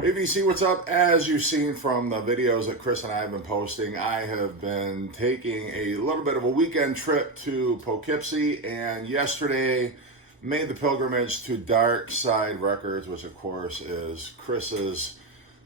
Hey VC, what's up? As you've seen from the videos that Chris and I have been posting, I have been taking a little bit of a weekend trip to Poughkeepsie, and yesterday made the pilgrimage to Dark Side Records, which of course is Chris's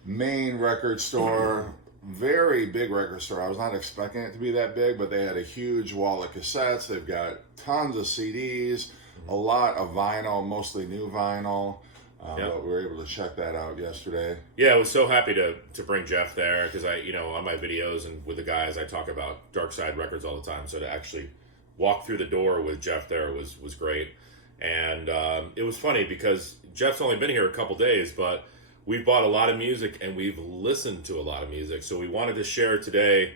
main record store. Very big record store. I was not expecting it to be that big, but they had a huge wall of cassettes. They've got tons of CDs, a lot of vinyl, mostly new vinyl. But we were able to check that out yesterday. Yeah, I was so happy to bring Jeff there because on my videos and with the guys, I talk about Dark Side Records all the time. So to actually walk through the door with Jeff there was great. And it was funny because Jeff's only been here a couple days, but we've bought a lot of music and we've listened to a lot of music. So we wanted to share today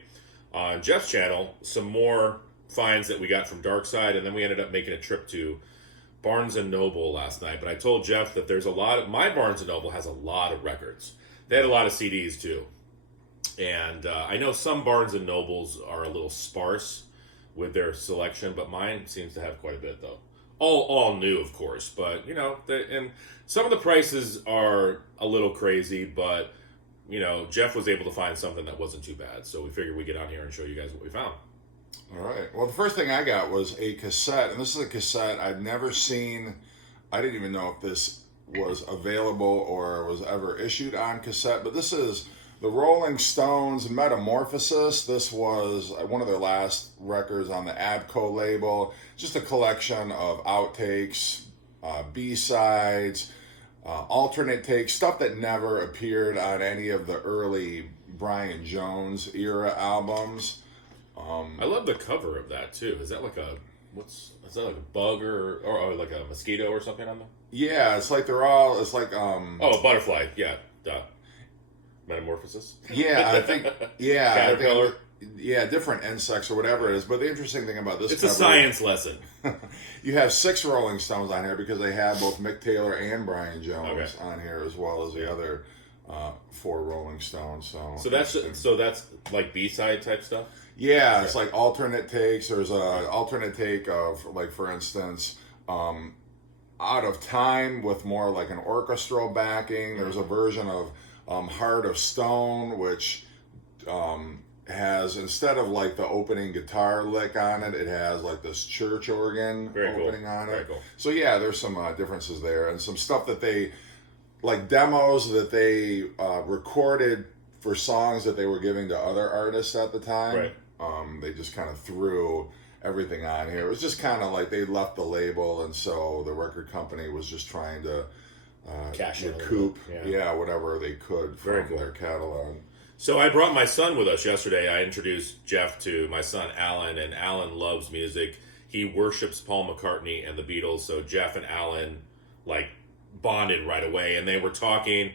on Jeff's channel some more finds that we got from Dark Side, and then we ended up making a trip to Barnes & Noble last night. But I told Jeff that there's a lot of, my Barnes & Noble has a lot of records. They had a lot of CDs too. And I know some Barnes & Nobles are a little sparse with their selection, but mine seems to have quite a bit though. All new, of course, but and some of the prices are a little crazy, but Jeff was able to find something that wasn't too bad. So we figured we'd get on here and show you guys what we found. All right. Well, the first thing I got was a cassette, and this is a cassette I've never seen. I didn't even know if this was available or was ever issued on cassette, but this is the Rolling Stones Metamorphosis. This was one of their last records on the Abco label. Just a collection of outtakes, B-sides, alternate takes, stuff that never appeared on any of the early Brian Jones era albums. I love the cover of that too. Is that like is that like a bug or like a mosquito or something on there? Yeah, it's like a butterfly. Yeah, duh. Metamorphosis. Yeah, I think Caterpillar. Different insects or whatever it is. But the interesting thing about this, it's a science lesson. You have 6 Rolling Stones on here because they had both Mick Taylor and Brian Jones on here, as well as the other 4 Rolling Stones. So that's like B-side type stuff. Yeah, it's like alternate takes. There's a alternate take of, like, for instance, Out of Time with more like an orchestral backing. There's a version of Heart of Stone, which has, instead of like the opening guitar lick on it, it has like this church organ opening on it. Very cool. So yeah, there's some differences there, and some stuff that they, like demos that they recorded for songs that they were giving to other artists at the time. Right. They just kind of threw everything on here. It was just kind of like they left the label, and so the record company was just trying to cash recoup, whatever they could from their catalog. So I brought my son with us yesterday. I introduced Jeff to my son Alan, and Alan loves music. He worships Paul McCartney and the Beatles. So Jeff and Alan like bonded right away, and they were talking.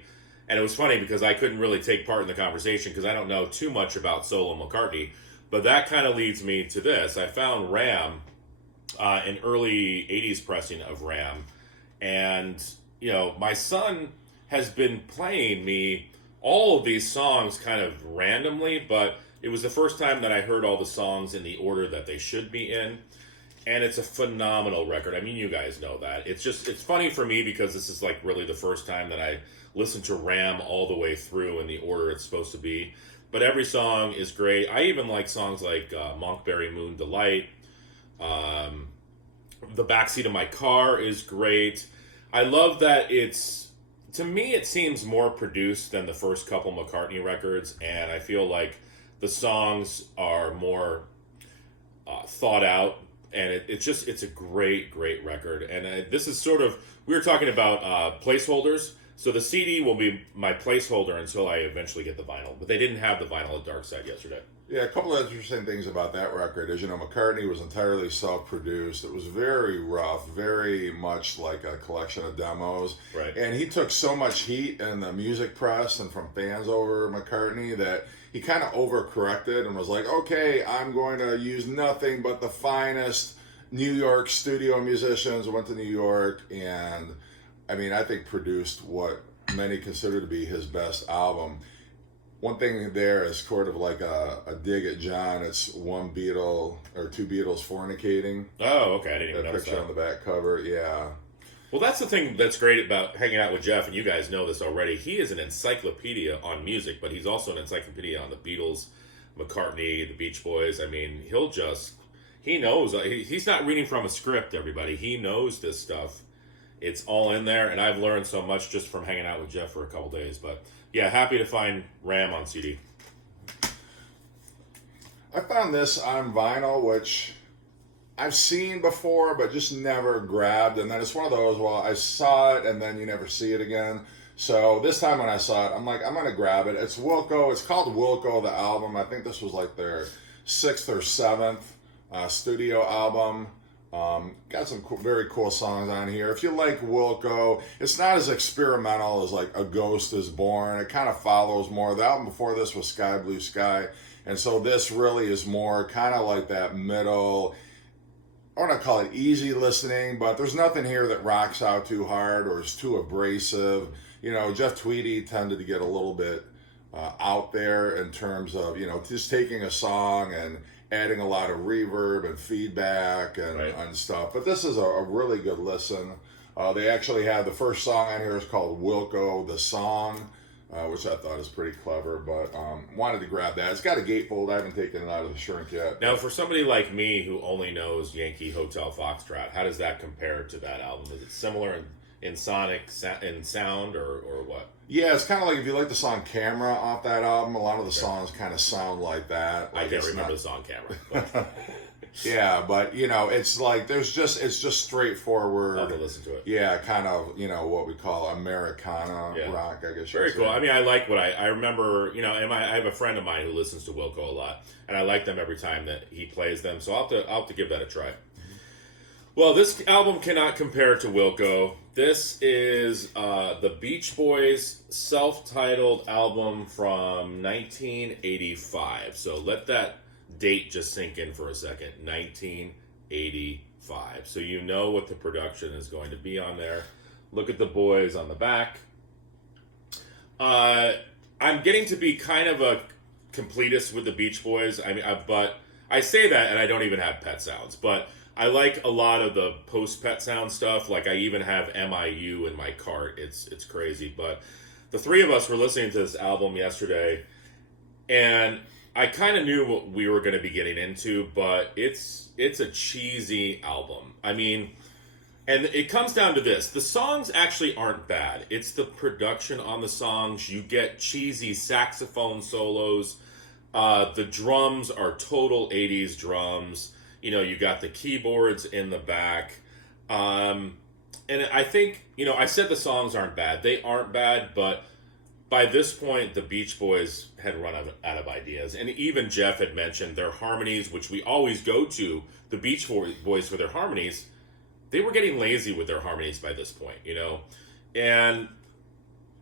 And it was funny because I couldn't really take part in the conversation because I don't know too much about solo McCartney. But that kind of leads me to this. I found Ram, an early 80s pressing of Ram. And, my son has been playing me all of these songs kind of randomly, but it was the first time that I heard all the songs in the order that they should be in. And it's a phenomenal record. I mean, you guys know that. It's funny for me because this is like really the first time that I listened to Ram all the way through in the order it's supposed to be. But every song is great. I even like songs like Monkberry Moon Delight. The Backseat of My Car is great. I love that to me, it seems more produced than the first couple McCartney records. And I feel like the songs are more thought out. And it's a great, great record. And this is sort of, we were talking about placeholders. So the CD will be my placeholder until I eventually get the vinyl. But they didn't have the vinyl at Dark Side yesterday. Yeah, a couple of interesting things about that record is, McCartney was entirely self-produced. It was very rough, very much like a collection of demos. Right. And he took so much heat in the music press and from fans over McCartney that he kind of overcorrected and was like, okay, I'm going to use nothing but the finest New York studio musicians. Went to New York and, I think produced what many consider to be his best album. One thing there is sort of like a dig at John. It's one Beatle or two Beatles fornicating. Oh, okay. I didn't even notice picture that. on the back cover, yeah. Well, that's the thing that's great about hanging out with Jeff, and you guys know this already. He is an encyclopedia on music, but he's also an encyclopedia on the Beatles, McCartney, the Beach Boys. I mean, he knows. He's not reading from a script, everybody. He knows this stuff. It's all in there, and I've learned so much just from hanging out with Jeff for a couple days. But yeah, happy to find Ram on CD. I found this on vinyl, which I've seen before, but just never grabbed. And then it's one of those, well, I saw it, and then you never see it again. So this time when I saw it, I'm like, I'm going to grab it. It's Wilco. It's called Wilco, the album. I think this was like their 6th or 7th studio album. Got some very cool songs on here. If you like Wilco, it's not as experimental as like A Ghost Is Born. It kind of follows more. The album before this was Sky Blue Sky. And so this really is more kind of like that middle, I want to call it easy listening, but there's nothing here that rocks out too hard or is too abrasive. You know, Jeff Tweedy tended to get a little bit out there in terms of, you know, just taking a song and adding a lot of reverb and feedback and stuff. But this is a really good listen. They actually have the first song on here is called Wilco, the Song, which I thought is pretty clever, but wanted to grab that. It's got a gatefold. I haven't taken it out of the shrink yet. Now, for somebody like me who only knows Yankee Hotel Foxtrot, how does that compare to that album? Is it similar in sonic, in sound, or what? Yeah, it's kind of like if you like the song Camera off that album, a lot of the songs kind of sound like that. Like I can't remember the song Camera. But. Yeah, but you know, it's like it's just straightforward. I'll have to listen to it. Yeah, kind of, you know, what we call Americana rock, I guess. Very cool. I mean, I like what I remember, you know, and I have a friend of mine who listens to Wilco a lot, and I like them every time that he plays them, so I'll have to give that a try. Mm-hmm. Well, this album cannot compare to Wilco. This is the Beach Boys' self-titled album from 1985. So let that date just sink in for a second. 1985. So you know what the production is going to be on there. Look at the boys on the back. I'm getting to be kind of a completist with the Beach Boys. I mean, but I say that and I don't even have Pet Sounds, but I like a lot of the post-Pet Sound stuff. Like I even have MIU in my cart. It's crazy. But the three of us were listening to this album yesterday, and I kind of knew what we were going to be getting into, but it's a cheesy album. I mean, and it comes down to this. The songs actually aren't bad. It's the production on the songs. You get cheesy saxophone solos. The drums are total 80s drums. You know, you got the keyboards in the back. And I think, you know, I said the songs aren't bad. They aren't bad, but by this point, the Beach Boys had run out of ideas. And even Jeff had mentioned their harmonies, which we always go to the Beach Boys for their harmonies. They were getting lazy with their harmonies by this point, you know. And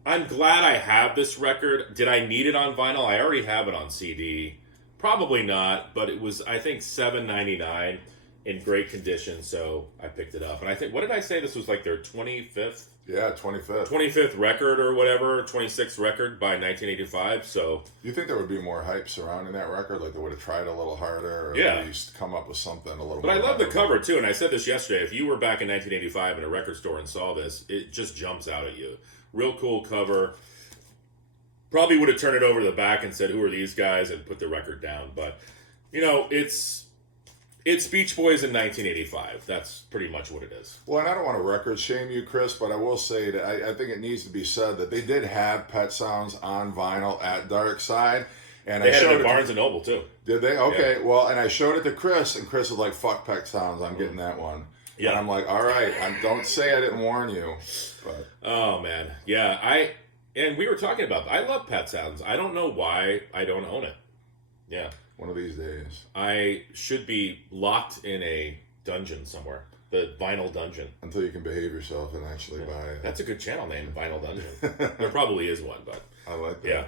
I'm glad I have this record. Did I need it on vinyl? I already have it on CD. Probably not, but it was, I think, $7.99 in great condition, so I picked it up. And I think, what did I say? This was like their 25th? Yeah, 25th. 25th record or whatever, 26th record by 1985, so... You think there would be more hype surrounding that record? Like they would have tried a little harder, or at least come up with something a little But more... I love the cover, too, and I said this yesterday. If you were back in 1985 in a record store and saw this, it just jumps out at you. Real cool cover. Probably would have turned it over to the back and said, who are these guys, and put the record down. But, you know, it's Beach Boys in 1985. That's pretty much what it is. Well, and I don't want to record shame you, Chris, but I will say that I think it needs to be said that they did have Pet Sounds on vinyl at Dark Side. And they had it at Barnes & Noble, too. Did they? Okay, yeah. Well, and I showed it to Chris, and Chris was like, fuck Pet Sounds, I'm getting that one. Yeah. And I'm like, all right, don't say I didn't warn you. But. Oh, man. Yeah, and we were talking about I love Pet Sounds. I don't know why I don't own it. Yeah. One of these days. I should be locked in a dungeon somewhere. The Vinyl Dungeon. Until you can behave yourself and actually buy it. That's a good channel name, Vinyl Dungeon. There probably is one, but... I like that. Yeah.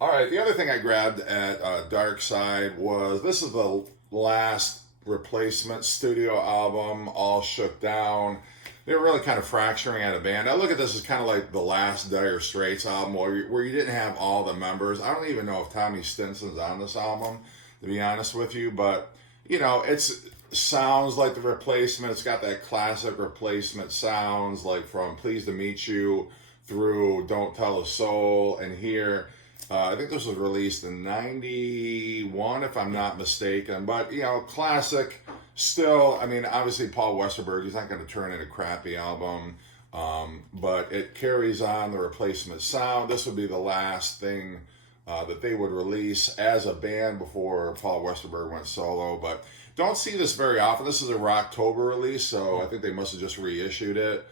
All right, the other thing I grabbed at Dark Side was, this is the last replacement studio album, All Shook Down. They were really kind of fracturing at a band. I look at this as kind of like the last Dire Straits album where you didn't have all the members. I don't even know if Tommy Stinson's on this album, to be honest with you. But, you know, it's sounds like the Replacement. It's got that classic Replacement sounds, like from Pleased to Meet You through Don't Tell a Soul. And here, I think this was released in 91, if I'm not mistaken. But, you know, classic. Still, I mean, obviously Paul Westerberg, he's not going to turn in a crappy album. But it carries on the Replacement sound. This would be the last thing that they would release as a band before Paul Westerberg went solo. But don't see this very often. This is a Rocktober release, so I think they must have just reissued it.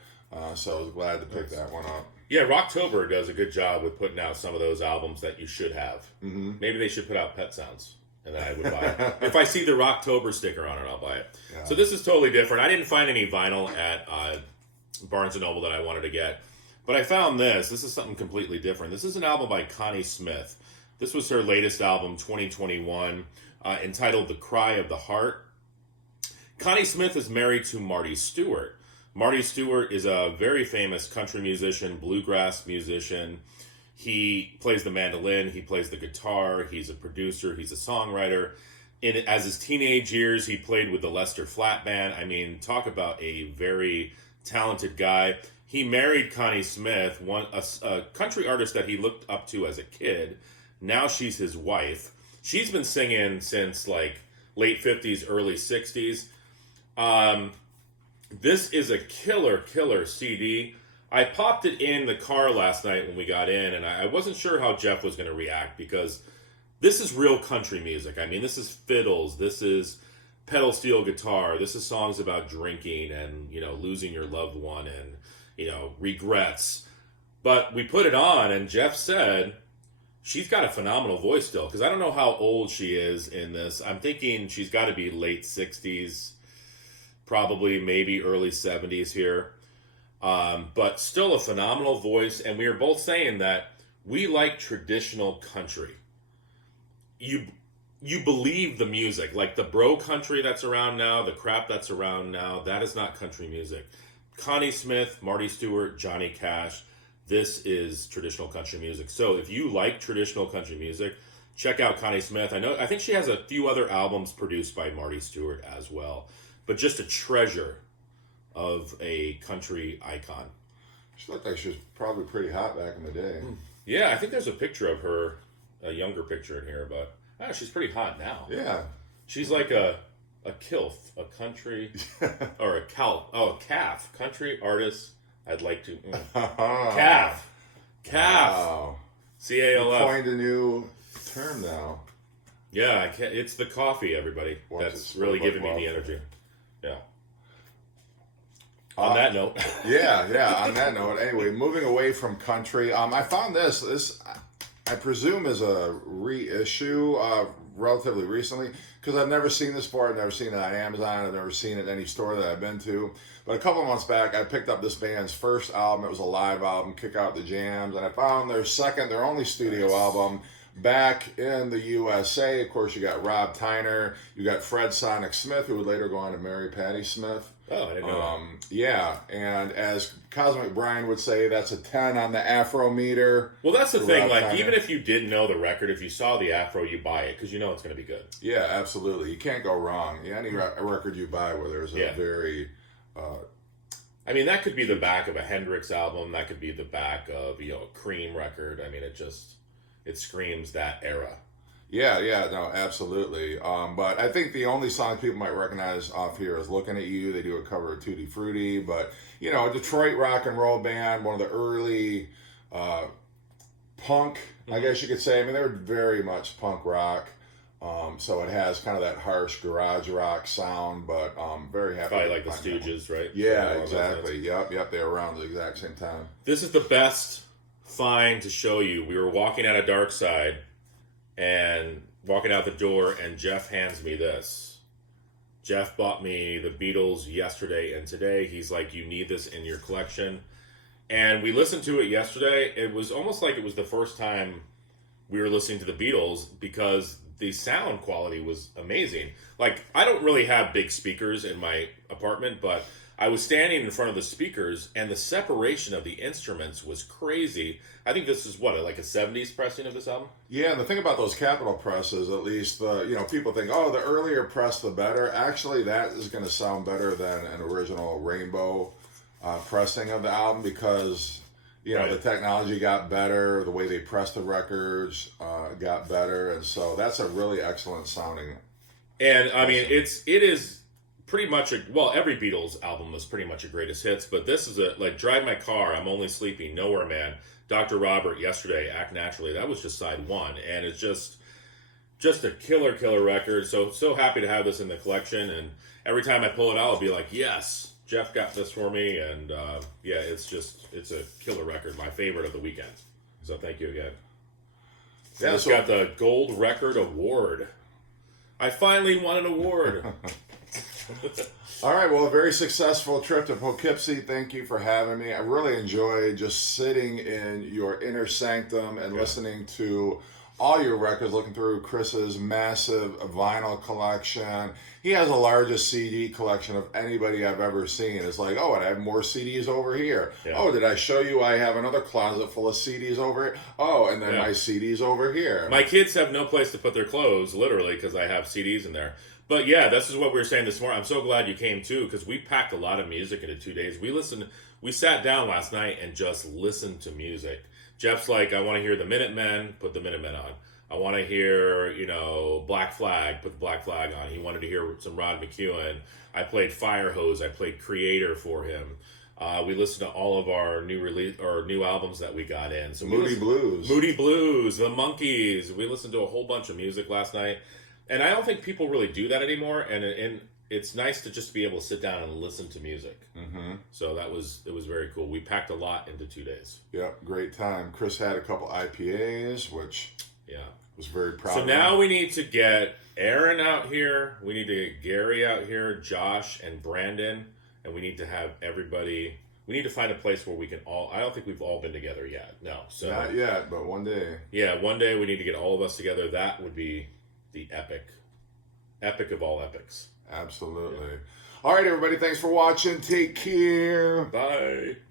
So I was glad to pick that one up. Yeah, Rocktober does a good job with putting out some of those albums that you should have. Mm-hmm. Maybe they should put out Pet Sounds, and then I would buy it. If I see the Rocktober sticker on it, I'll buy it. Yeah. So this is totally different. I didn't find any vinyl at Barnes & Noble that I wanted to get, but I found this. This is something completely different. This is an album by Connie Smith. This was her latest album, 2021, entitled The Cry of the Heart. Connie Smith is married to Marty Stewart. Marty Stewart is a very famous country musician, bluegrass musician. He plays the mandolin, he plays the guitar, he's a producer, he's a songwriter. As his teenage years, he played with the Lester Flat Band. I mean, talk about a very talented guy. He married Connie Smith, a country artist that he looked up to as a kid. Now she's his wife. She's been singing since like late 50s, early 60s. This is a killer CD. I popped it in the car last night when we got in, and I wasn't sure how Jeff was going to react, because this is real country music. I mean, this is fiddles, this is pedal steel guitar, this is songs about drinking and, you know, losing your loved one and, you know, regrets. But we put it on, and Jeff said she's got a phenomenal voice still, because I don't know how old she is in this. I'm thinking she's got to be late 60s, probably maybe early 70s here. But still a phenomenal voice, and we were both saying that we like traditional country. You believe the music, like the bro country that's around now, the crap that's around now, that is not country music. Connie Smith, Marty Stewart, Johnny Cash, this is traditional country music. So if you like traditional country music, check out Connie Smith. I think she has a few other albums produced by Marty Stewart as well, but just a treasure of a country icon. She looked like she was probably pretty hot back in the day. Yeah, I think there's a picture of her, a younger picture in here, but she's pretty hot now. Yeah. She's like a kilf, a country, or a calf, country artist. I'd like to. Calf. Wow. C-A-L-F. You coined a new term now. Yeah, it's the coffee, everybody. That's really giving me the energy. Yeah. On that note. Yeah, on that note. Anyway, moving away from country, I found this I presume is a reissue relatively recently, because I've never seen this before. I've never seen it on Amazon. I've never seen it in any store that I've been to. But a couple of months back, I picked up this band's first album. It was a live album, Kick Out the Jams, and I found their only studio album back in the USA. Of course, you got Rob Tyner, you got Fred Sonic Smith, who would later go on to marry Patti Smith. Oh, I didn't know that. Yeah, and as Cosmic Brian would say, that's a 10 on the Afro meter. Well, that's the thing. Like, even if you didn't know the record, if you saw the Afro, you buy it because you know it's going to be good. Yeah, absolutely. You can't go wrong. Any record you buy where there's a very... I mean, that could be the back of a Hendrix album. That could be the back of, a Cream record. I mean, it screams that era. Yeah, no, absolutely. But I think the only song people might recognize off here is Looking at You. They do a cover of Tutti Frutti, but, a Detroit rock and roll band, one of the early punk, I guess you could say. I mean, they were very much punk rock. So it has kind of that harsh garage rock sound, but very happy. Probably like the Stooges, right? Yeah, exactly. Yep. They were around the exact same time. This is the best find to show you. We were walking at a dark side and walking out the door, and Jeff hands me this. Jeff bought me the Beatles yesterday and today. He's like, you need this in your collection. And we listened to it yesterday. It was almost like it was the first time we were listening to the Beatles, because the sound quality was amazing. Like, I don't really have big speakers in my apartment, but I was standing in front of the speakers, and the separation of the instruments was crazy. I think this is what, like a 70s pressing of this album? Yeah, and the thing about those Capitol presses, at least, people think, oh, the earlier press, the better. Actually, that is going to sound better than an original Rainbow pressing of the album because, Right. the technology got better, the way they pressed the records got better, and so that's a really excellent sounding. And I mean, it is pretty much every Beatles album was pretty much a greatest hits, but this is like Drive My Car, I'm Only Sleeping, Nowhere Man, Dr. Robert, Yesterday, Act Naturally. That was just side one, and it's just a killer record. So happy to have this in the collection, and every time I pull it out, I'll be like, yes, Jeff got this for me, and it's a killer record, my favorite of the weekend. So thank you again. Yeah, It's got the Gold Record Award. I finally won an award. All right, well, a very successful trip to Poughkeepsie. Thank you for having me. I really enjoyed just sitting in your inner sanctum and listening to all your records, looking through Chris's massive vinyl collection. He has the largest CD collection of anybody I've ever seen. It's like, oh, and I have more CDs over here. Yeah. Oh, did I show you I have another closet full of CDs over here? Oh, and then my CDs over here. My kids have no place to put their clothes, literally, because I have CDs in there. But yeah, this is what we were saying this morning. I'm so glad you came too, because we packed a lot of music into 2 days. We sat down last night and just listened to music. Jeff's like, I want to hear the Minutemen, put the Minutemen on. I want to hear, Black Flag, put the Black Flag on. He wanted to hear some Rod McEwen. I played Fire Hose. I played Creator for him. We listened to all of our new albums that we got in. So Moody Blues, The Monkees. We listened to a whole bunch of music last night, and I don't think people really do that anymore. And it's nice to just be able to sit down and listen to music. Mm-hmm. So it was very cool. We packed a lot into 2 days. Yep, great time. Chris had a couple IPAs, which was very proud So of now him. we need to get Aaron out here. We need to get Gary out here, Josh and Brandon, and we need to have everybody. We need to find a place where we can all. I don't think we've all been together yet. No, so Not yet, but one day. Yeah, one day we need to get all of us together. That would be the epic of all epics. Absolutely. All right, everybody. Thanks for watching. Take care. Bye.